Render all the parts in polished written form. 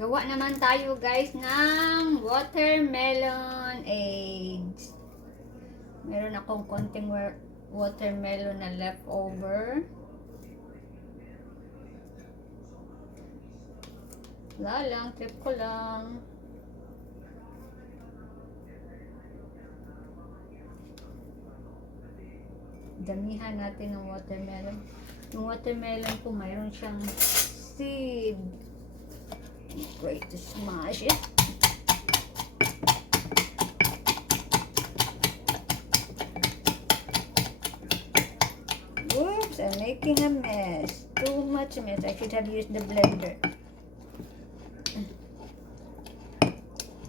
Gawa naman tayo guys ng watermelon eggs. Meron akong konting watermelon na leftover. Wala lang, trip ko lang. Damihan natin ng watermelon. Yung watermelon ko mayroon siyang seed. Great to smash it. Oops, I'm making a mess. Too much mess. I should have used the blender.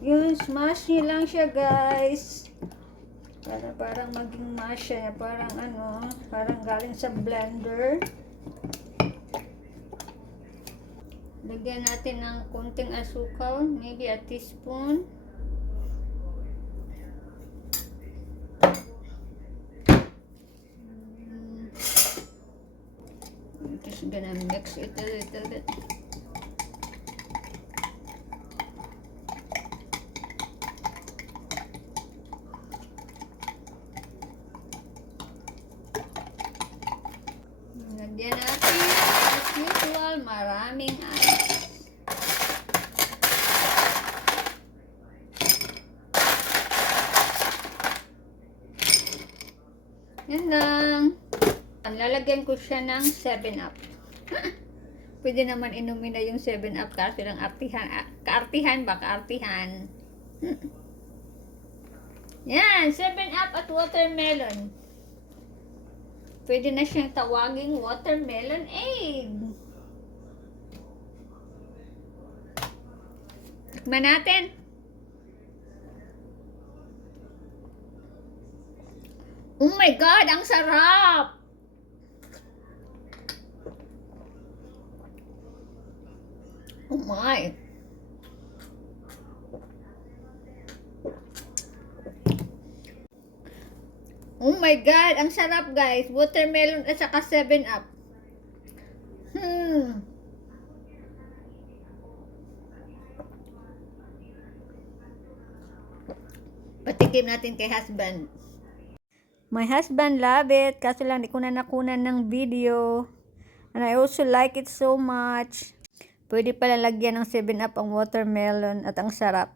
Yun, smash nyo lang siya guys. Parang maging mash siya. Parang parang galing sa blender. Lagyan natin ng konting asukal, maybe a teaspoon. I'm just gonna mix it a little bit. Lagyan natin, as usual, maraming ice. Yan lang. Lalagyan ko siya ng 7-Up. Pwede naman inumin na yung 7-Up kasi lang kaartihan ba? Kaartihan. Yan, 7-Up at watermelon. Pwede na siyang tawaging watermelon egg. Tikman natin. Oh my God, ang sarap! Oh my! Oh my God, ang sarap guys. Watermelon at saka 7-Up. Patikim natin kay husband. My husband love it. Kaso lang di ko na nakunan ng video. And I also like it so much. Pwede pala lagyan ng 7-Up ang watermelon at ang sarap.